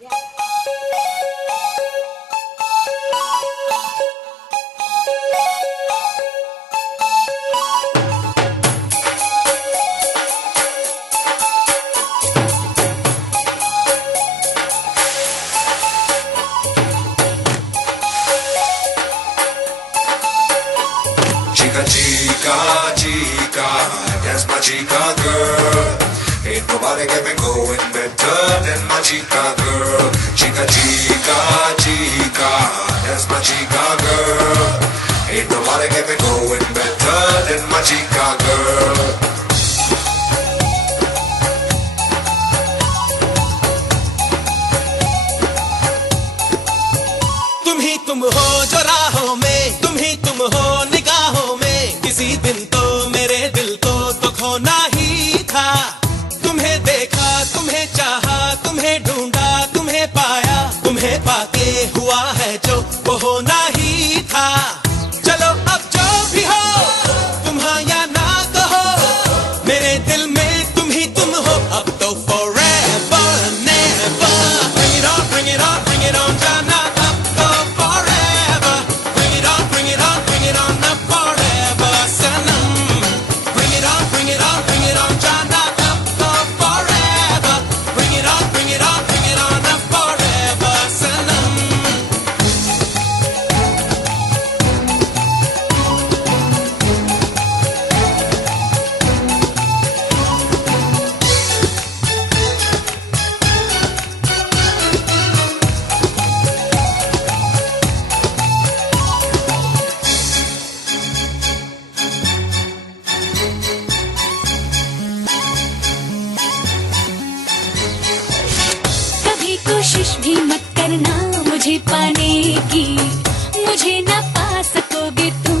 Chica, chica, chica, that's my chica girl. Ain't nobody get me going better than my chica girl. Chica, chica, chica, that's my chica girl. Ain't nobody get me going better than my chica girl. तुम ही तुम हो जो राहों में, तुम ही तुम हो निगाहों में। किसी दिन तो मेरे दिल को तो खोना ही था। तुम्हें देखा, तुम्हें चाहा, तुम्हें ढूंढा, तुम्हें पाया, तुम्हें पाके हुआ है जो वो होना ही था। चलो अब जो भी हो, तुम हाँ या ना कहो, मेरे दिल में तुम ही तुम हो। अब तो forever never, bring it on, bring it on, bring it on जाना। कोशिश भी मत करना मुझे पाने की, मुझे ना पा सकोगे तुम।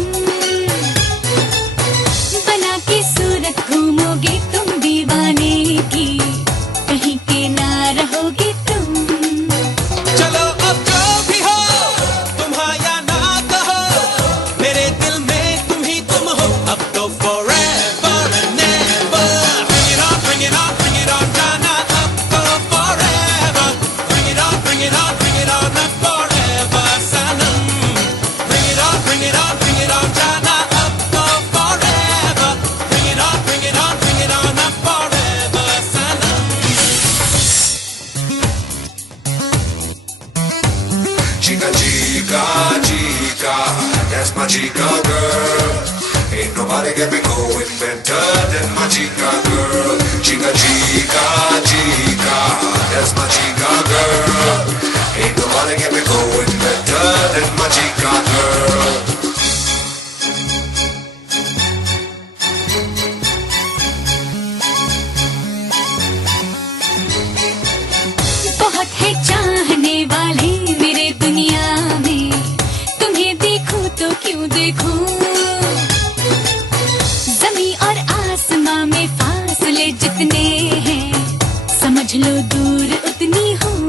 बना के सूरत घूमोगे तुम दीवाने की, कहीं के ना रहोगे तुम। चलो अब जो भी हो, तुम हाँ या ना कहो, मेरे दिल में तुम ही तुम हो। अब तो forever and never, bring it on, bring it on, bring it on जाना। अब तो forever, bring it on, bring it on, bring it on अब forever Sanam. Bring it on, bring it on, bring it on जाना। अब तो forever, bring it on, bring it on, bring it on अब forever Sanam. Chica, chica, chica, that's my chica girl. Ain't nobody get me going better than my chica girl. Chica, chica, chica, that's my chica girl. Ain't nobody get me going better than my chica girl. बहुत है चाहने वाले मेरे दुनिया में, तुम्हें देखूं तो क्यों देखूं। ज़मीं और आसमां में फासले जितने हैं, समझ लो दूर उतनी हूँ।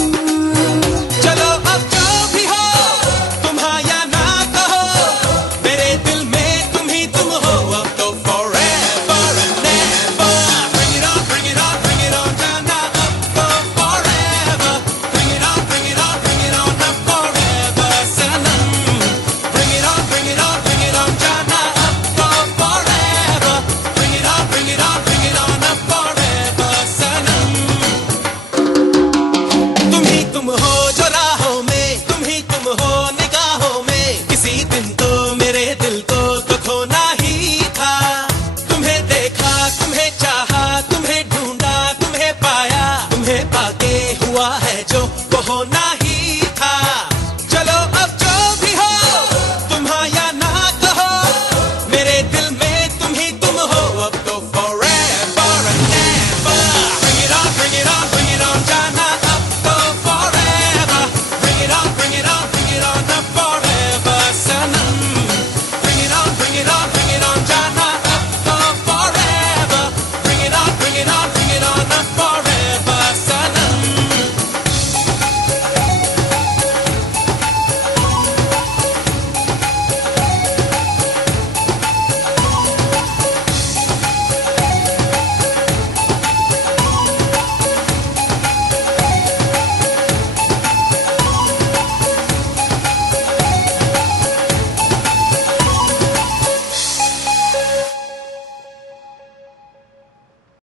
चलो अब जो भी हो, तुम हाँ या ना कहो, मेरे दिल में तुम ही तुम हो। अब तो forever and never, bring it on, bring it on, bring it on जाना। अब तो forever, bring it on, bring it on, bring it on अब forever Sanam. Bring it on, bring it on, bring it on जाना। अब तो forever, bring it on, bring it on, bring it on अब forever सनम। तुम ही तुम हो जो राहों में, तुम ही तुम हो निगाहों में। किसी दिन तो मेरे दिल को तो खोना ही था। तुम्हें देखा, तुम्हें चाहा, तुम्हें ढूंढा, तुम्हें पाया, तुम्हें पाके हुआ है जो वो होना